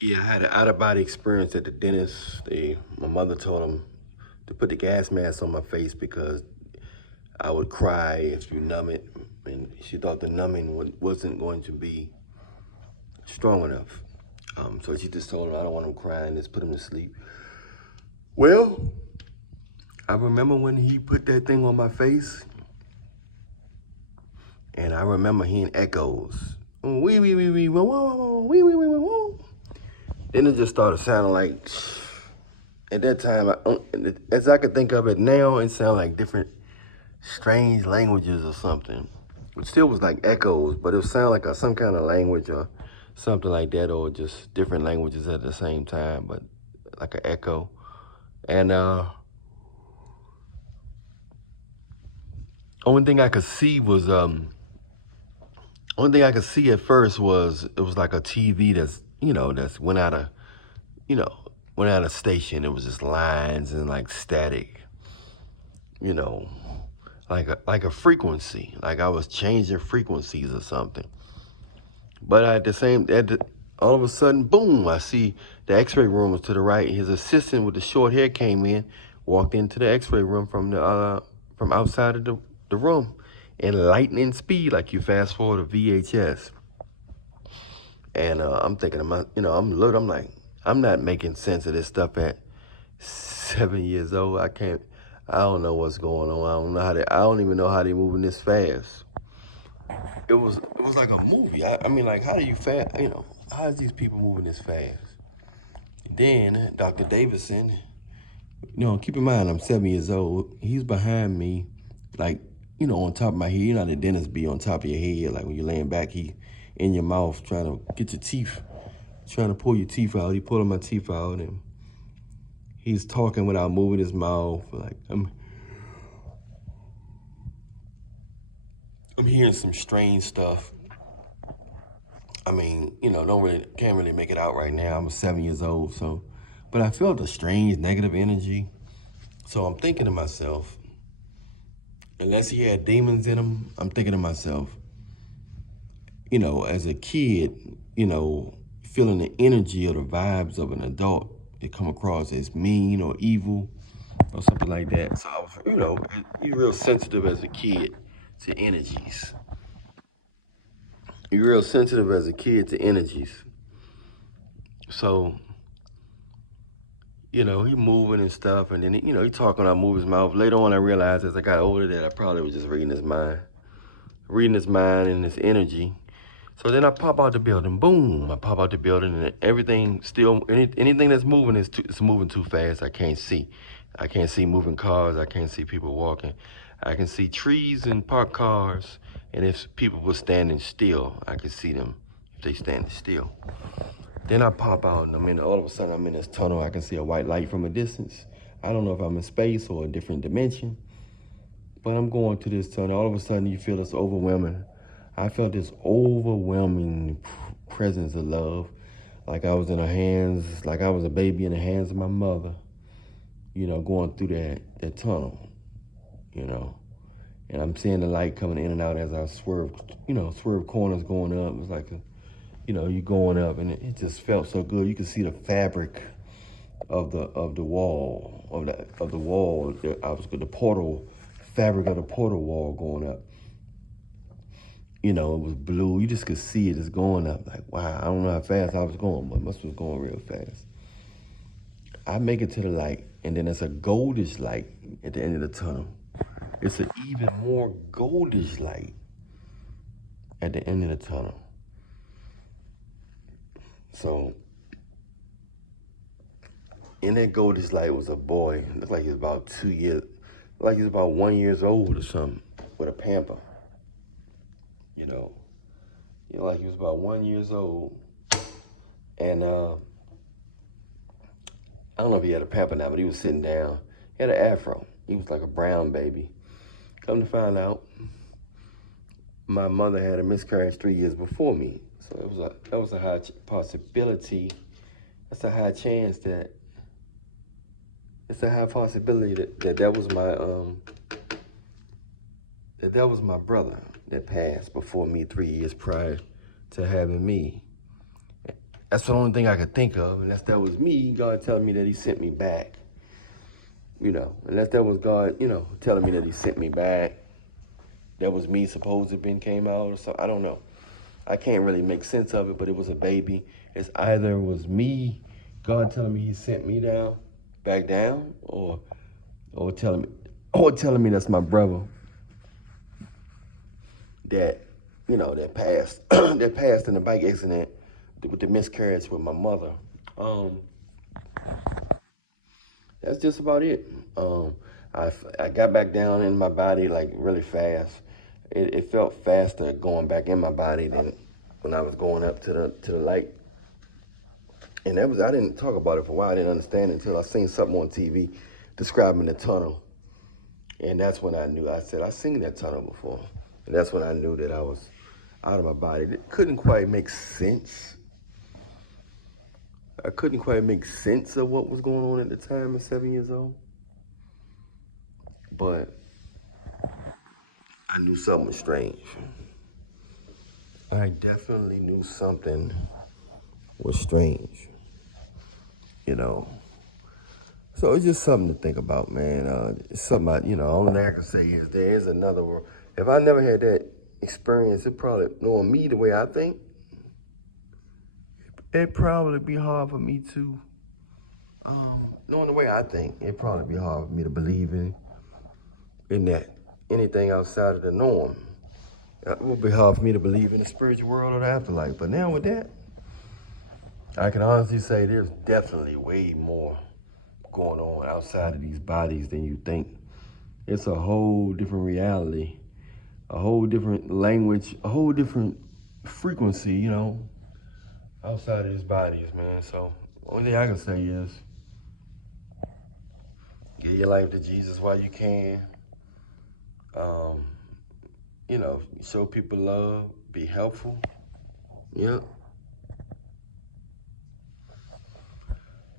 Yeah, I had an out of body experience at the dentist. My mother told him to put the gas mask on my face because I would cry if you numb it, and she thought the numbing wasn't going to be strong enough. So she just told him, I don't want him crying, just put him to sleep. Well, I remember when he put that thing on my face, and I remember hearing echoes. Wee, wee, wee, wee, whoa, whoa, whoa, wee, wee, wee, wee, whoa. Then it just started sounding like, at that time, as I could think of it now, it sounded like different strange languages or something. It still was like echoes, but it would sound like some kind of language or something like that, or just different languages at the same time, but like an echo. And only thing I could see was only thing I could see at first was it was like a TV that's you know went out of station. It was just lines and like static, you know, like a frequency, like I was changing frequencies or something. But all of a sudden, boom! I see the X-ray room was to the right. His assistant with the short hair came in, walked into the X-ray room from outside of the room, in lightning speed, like you fast forward a VHS. And I'm thinking, I'm like, I'm not making sense of this stuff at 7 years old. I don't know what's going on. I don't even know how they moving this fast. It was like a movie. I mean, like, how do you fast? How is these people moving this fast? Then Dr. Davidson, keep in mind I'm 7 years old. He's behind me, like, on top of my head. You know how the dentist be on top of your head, like when you're laying back, he in your mouth trying to get your teeth, trying to pull your teeth out. He pulling my teeth out, and he's talking without moving his mouth. Like I'm hearing some strange stuff. I mean, can't really make it out right now. I'm 7 years old, so, but I felt a strange negative energy. So I'm thinking to myself, unless he had demons in him, I'm thinking to myself, as a kid, feeling the energy or the vibes of an adult, it come across as mean or evil or something like that. So I was, you're real sensitive as a kid to energies. You're real sensitive as a kid to energies. So, he moving and stuff, and then, he talking, I move his mouth. Later on, I realized as I got older that I probably was just reading his mind and his energy. So then I pop out the building, boom! I pop out the building, and everything anything that's moving it's moving too fast. I can't see. I can't see moving cars. I can't see people walking. I can see trees and parked cars, and if people were standing still, I could see them if they standing still. Then I pop out, and all of a sudden I'm in this tunnel. I can see a white light from a distance. I don't know if I'm in space or a different dimension, but I'm going to this tunnel. All of a sudden you feel this overwhelming. I felt this overwhelming presence of love, like I was in her hands, like I was a baby in the hands of my mother, going through that tunnel, you know. And I'm seeing the light coming in and out as I swerve corners going up. It was like, you going up, and it just felt so good. You could see the fabric of the wall I was the portal fabric of the portal wall going up. It was blue. You just could see it just going up. Like, wow, I don't know how fast I was going, but it must have been going real fast. I make it to the light, and then it's a goldish light at the end of the tunnel. It's an even more goldish light at the end of the tunnel. So, in that goldish light was a boy. It looked like he was about 2 years, like he was about 1 year old or something, with a pamper. Like he was about 1 year old. And I don't know if he had a pamper now, but he was sitting down. He had an afro. He was like a brown baby. Come to find out, my mother had a miscarriage 3 years before me. So that was a high possibility. That's a high chance that it's a high possibility that was my brother that passed before me 3 years prior to having me. That's the only thing I could think of. Unless that was me, God telling me that he sent me back. Unless that was God, telling me that he sent me back. That was me supposed to have been came out or something. I don't know. I can't really make sense of it, but it was a baby. It's either was me, God telling me he sent me back down, or telling me that's my brother that, that passed that passed in the bike accident with the miscarriage with my mother. Um, that's just about it. I got back down in my body like really fast. It felt faster going back in my body than when I was going up to the light. And I didn't talk about it for a while. I didn't understand it until I seen something on TV describing the tunnel. And that's when I knew. I said, I've seen that tunnel before. And that's when I knew that I was out of my body. It couldn't quite make sense. I couldn't quite make sense of what was going on at the time at 7 years old. But I knew something was strange. I definitely knew something was strange, you know. So it's just something to think about, man. It's something only thing I can say is there is another world. If I never had that experience, knowing me the way I think, it'd probably be hard for me to, knowing the way I think, it'd probably be hard for me to believe in that anything outside of the norm. It would be hard for me to believe in the spiritual world or the afterlife. But now with that, I can honestly say there's definitely way more going on outside of these bodies than you think. It's a whole different reality, a whole different language, a whole different frequency, outside of these bodies, man. So only thing I can say is give your life to Jesus while you can. Show people love, be helpful. Yep.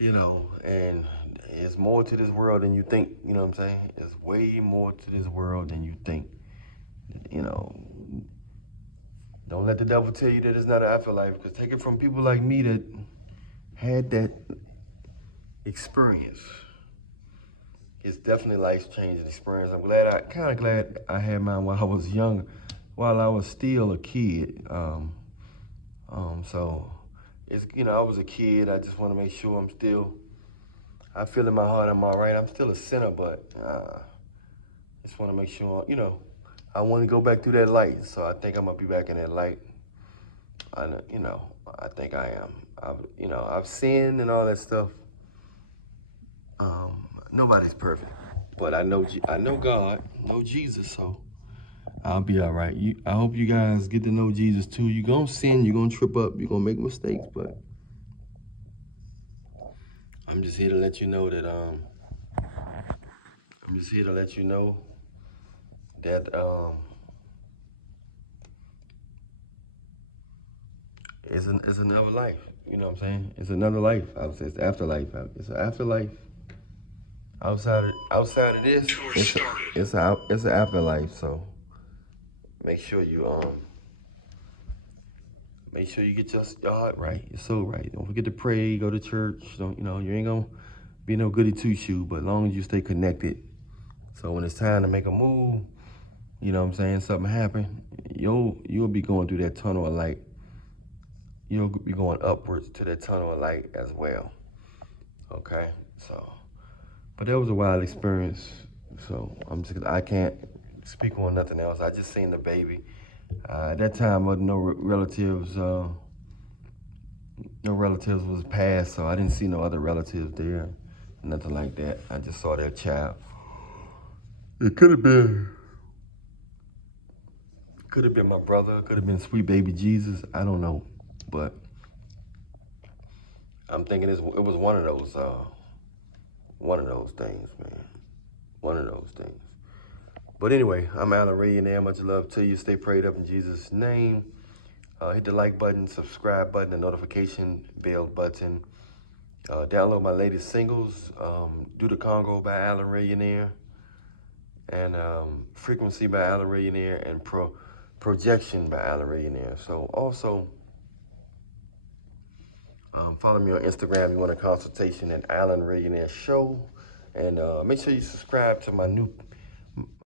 And it's more to this world than you think, you know what I'm saying? It's way more to this world than you think. Don't let the devil tell you that it's not an afterlife, because take it from people like me that had that experience. It's definitely life-changing experience. I'm kind of glad I had mine while I was young, while I was still a kid. So it's, I was a kid. I just want to make sure I feel in my heart I'm all right. I'm still a sinner, but just want to make sure, I want to go back through that light. So I think I'm going to be back in that light. I think I am. I've sinned and all that stuff. Nobody's perfect, but I know God, know Jesus, so I'll be all right. I hope you guys get to know Jesus too. You're gonna sin, you're gonna trip up, you're gonna make mistakes, but I'm just here to let you know that it's another life. You know what I'm saying? It's another life. I would say it's afterlife. It's an afterlife. Outside of this, it's an afterlife. So make sure you get your heart right, your soul right. Don't forget to pray, go to church. Don't you ain't gonna be no goody two shoe, but as long as you stay connected. So when it's time to make a move, you know what I'm saying, something happen, you'll be going through that tunnel of light. You'll be going upwards to that tunnel of light as well. Okay, so. But that was a wild experience, so I can't speak on nothing else. I just seen the baby. At that time, no relatives was passed, so I didn't see no other relatives there, nothing like that. I just saw that child. It could have been my brother, could have been sweet baby Jesus. I don't know, but I'm thinking it was one of those things, man. One of those things. But anyway, I'm Alan Ray, and much love to you. Stay prayed up in Jesus' name. Hit the like button, subscribe button, the notification bell button. Download my latest singles, Do the Congo by Alan Rayionaire, and Frequency by Alan Rayionaire, and Projection by Alan Rayionaire. So also, Follow me on Instagram if you want a consultation at Allen Millionaire Show. And make sure you subscribe to my new